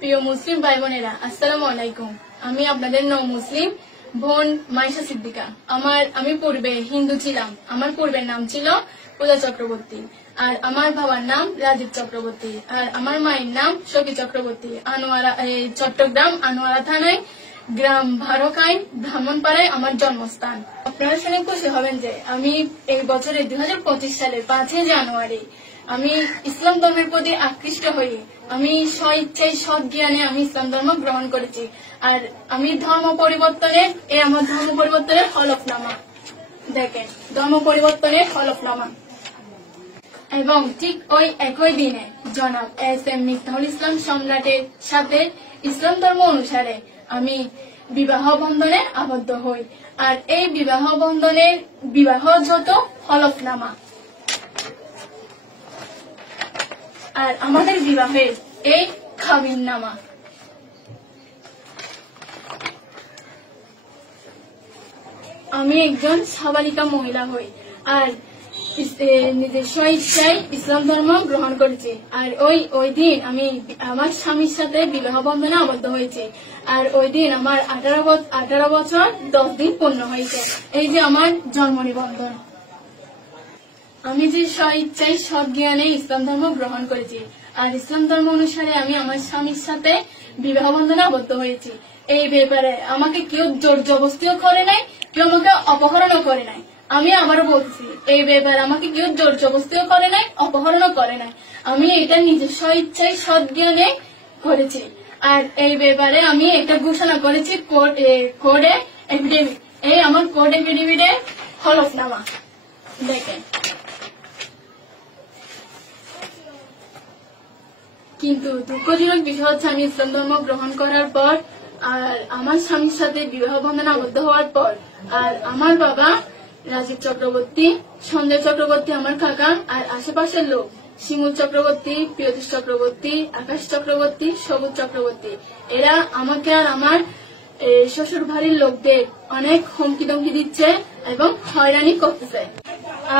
প্রিয় মুসলিম ভাই বোনেরা, আসসালামু আলাইকুম। আমি আপনাদের নও মুসলিম বোন মাইশা সিদ্দিকা। আমি পূর্বে হিন্দু ছিলাম। আমার পূর্বের নাম ছিল পূজা চক্রবর্তী, আর আমার বাবার নাম রাজীব চক্রবর্তী, আর আমার মায়ের নাম সখী চক্রবর্তী। চট্টগ্রাম আনোয়ারা থানায়, গ্রাম ভারকাইন, ব্রাহ্মণপাড়ায় আমার জন্মস্থান। আপনারা শুনে খুশি হবেন যে আমি এই বছরের 2025 সালের 5 জানুয়ারি আমি ইসলাম ধর্মের প্রতি আকৃষ্ট হয়ে আমি স্বইচ্ছায় সৎ জ্ঞানে আমি ইসলাম ধর্ম গ্রহণ করেছি। আর আমি আমার ধর্ম পরিবর্তনের হলফনামা দেখেন, ধর্ম পরিবর্তনের হলফনামা। এবং ঠিক ওই একই দিনে জনাব SM মিফতাহুল ইসলাম সম্রাটের সাথে ইসলাম ধর্ম অনুসারে আমি বিবাহ বন্ধনে আবদ্ধ হই। আর এই বিবাহযত হলফনামা আর আমাদের বিবাহের এই খাবিননামা। আমি একজন সাবালিকা মহিলা হই আর নিজের স্বইচ্ছায় ইসলাম ধর্ম গ্রহণ করেছি। আর ওই দিন আমি আমার স্বামীর সাথে বিবাহ বন্ধনে আবদ্ধ হয়েছি। আর ওই দিন আমার 18 বছর 10 দিন পূর্ণ হয়েছে। এই যে আমার জন্ম নিবন্ধন। আমি যে স্বইচ্ছায় সৎ জ্ঞানে ইসলাম ধর্ম গ্রহণ করেছি আর ইসলাম ধর্ম অনুসারে আমি আমার স্বামীর সাথে বিবাহ বন্ধনে আবদ্ধ হয়েছি। এই ব্যাপারে আমাকে কেউ জোর জবরদস্তিও করে নাই, কেউ আমাকে অপহরণও করে নাই। আমি আবারও বলছি, এই ব্যাপারে আমাকে কেউ জোর জবরদস্তিও করে নাই, অপহরণও করে নাই। আমি এটা নিজের স্বইচ্ছায় সৎ জ্ঞানে করেছি। আর এই ব্যাপারে আমি এটা ঘোষণা করেছি কোর্টে এফিডেভিট। এই আমার কোর্ট এফিডেভিটের হলফনামা দেখেন। কিন্তু দুঃখজনক বিষয় হচ্ছে, আমি ইসলাম ধর্ম গ্রহণ করার পর আর আমার স্বামীর সাথে বিবাহ বন্ধনে আবদ্ধ হওয়ার পর আর আমার বাবা রাজীব চক্রবর্তী, সঞ্জয় চক্রবর্তী আমার কাকা, আর আশেপাশের লোক শিমুল চক্রবর্তী, প্রিয়তোষ চক্রবর্তী, আকাশ চক্রবর্তী, সবুজ চক্রবর্তী, এরা আমাকে আর আমার শ্বশুর বাড়ির লোকদের অনেক হুমকি ধমকি দিচ্ছে এবং হয়রানি করতেছে।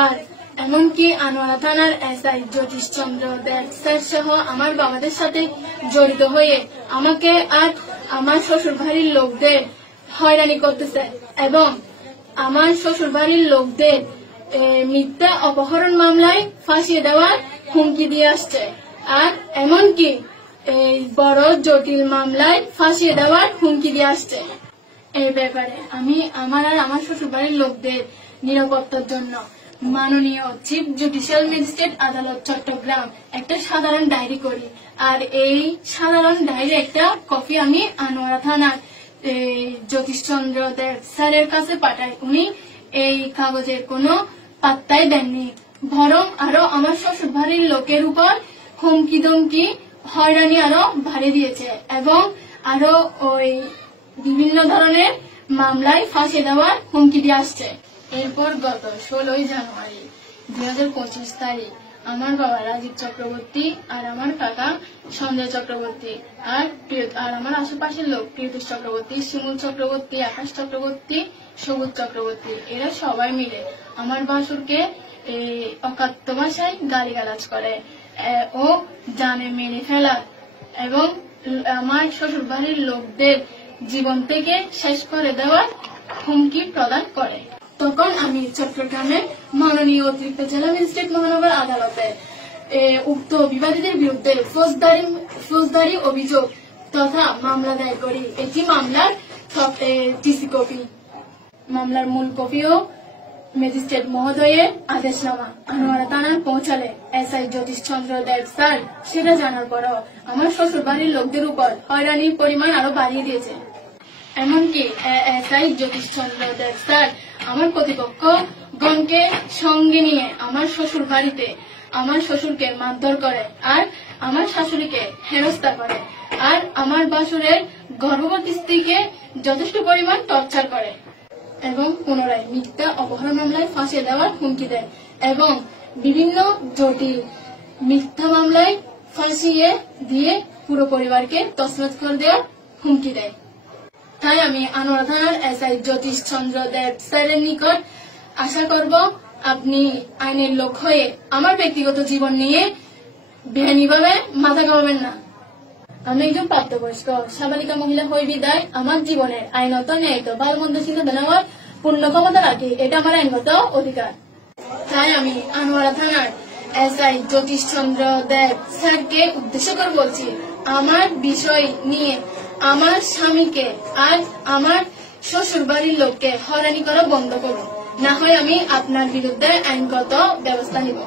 আর এমনকি আনোয়ারা থানার SI জ্যোতিষ চন্দ্র দেব স্যার সহ আমার বাবাদের সাথে জড়িত হয়ে আমাকে আর আমার শ্বশুর বাড়ির লোকদের হয়রানি করতেছে এবং আমার শ্বশুর বাড়ির লোকদের মিথ্যা অপহরণ মামলায় ফাঁসিয়ে দেওয়ার হুমকি দিয়ে আসছে। আর এমনকি এই বড় জটিল মামলায় ফাঁসিয়ে দেওয়ার হুমকি দিয়ে আসছে। এই ব্যাপারে আমি আমার শ্বশুর বাড়ির লোকদের নিরাপত্তার জন্য মাননীয় চিফ জুডিশিয়াল ম্যাজিস্ট্রেট আদালত চট্টগ্রাম একটা সাধারণ ডায়েরি করি। আর এই সাধারণ ডায়েরি একটা কপি আমি আনোয়ারা থানার জ্যোতিষচন্দ্র দেব স্যারের কাছে পাঠাই। উনি এই কাগজের কোনো পাত্তাই দেননি, বরং আরো আমার শ্বশুর বাড়ির লোকের উপর হুমকি ধমকি হয়রানি আরো বাড়িয়ে দিয়েছে এবং আরো ওই বিভিন্ন ধরনের মামলায় ফাঁসি দেওয়ার হুমকি দিয়ে আসছে। এরপর গত 16 জানুয়ারি 2025 তারিখ আমার বাবা রাজীব চক্রবর্তী আর আমার কাকা সঞ্জয় চক্রবর্তী আর আমার আশেপাশের লোক প্রিয়তোষ চক্রবর্তী, শিমুল চক্রবর্তী, আকাশ চক্রবর্তী, সবুজ চক্রবর্তী, এরা সবাই মিলে আমার বাসুরকে অকাত্য ভাষায় গালিগালাজ করে ও জানে মেরে ফেলার এবং আমার শ্বশুর বাড়ির লোকদের জীবন থেকে শেষ করে দেওয়ার হুমকি প্রদান করে। তখন আমি চট্টগ্রামের মাননীয় অতিরিক্ত জেলা ম্যাজিস্ট্রেট মহানগর আদালতে উক্ত বিবাদীদের বিরুদ্ধে ফৌজদারি অভিযোগ তথা মামলা দায়ের করি। এটি মামলার টিসি কপি, মামলার মূল কপি ও ম্যাজিস্ট্রেট মহোদয়ের আদেশনামা আনোয়ারা থানায় পৌঁছালে SI জ্যোতিষ চন্দ্র দেব স্যার সেটা জানার পরও আমার শ্বশুর বাড়ির লোকদের উপর হয়রানির পরিমাণ আরো বাড়িয়ে দিয়েছে। এমনকি SI জ্যোতিষ চন্দ্র দেব স্যার আমার প্রতিপক্ষগণকে সঙ্গে নিয়ে আমার শ্বশুর বাড়িতে আমার শ্বশুরকে মারধর করে আর আমার শাশুড়িকে হেনস্থা করে আর আমার বাসুরের গর্ভবতী স্ত্রীকে যথেষ্ট পরিমাণ টর্চার করে এবং পুনরায় মিথ্যা অপহরণ মামলায় ফাঁসিয়ে দেওয়ার হুমকি দেয় এবং বিভিন্ন জটিল মিথ্যা মামলায় ফাঁসিয়ে দিয়ে পুরো পরিবারকে তছনছ করে দেওয়ার হুমকি দেয়। তাই আমি আনোয়ারা থানার SI জ্যোতিষ চন্দ্র দেব স্যারের নিকট আশা করব আপনি আইনের লোক হয়ে আমার ব্যক্তিগত জীবন নিয়ে বেআইনিভাবে মাথা ঘামাবেন না। আমি একজন প্রাপ্তবয়স্ক সাবালিকা মহিলা হই বিদায় আমার জীবনের আইনত ন্যায়ত ভালো মন্দ চিন্তা নেওয়ার পূর্ণ ক্ষমতা রাখি, এটা আমার আইনগত অধিকার। তাই আমি আনোয়ারা থানার SI জ্যোতিষ চন্দ্র দেব স্যারকে উদ্দেশ্য করে বলছি, আমার বিষয় নিয়ে আমার স্বামীকে আর আমার শ্বশুর বাড়ির লোককে হয়রানি করা বন্ধ করুন, না হয় আমি আপনার বিরুদ্ধে আইনগত ব্যবস্থা নিব।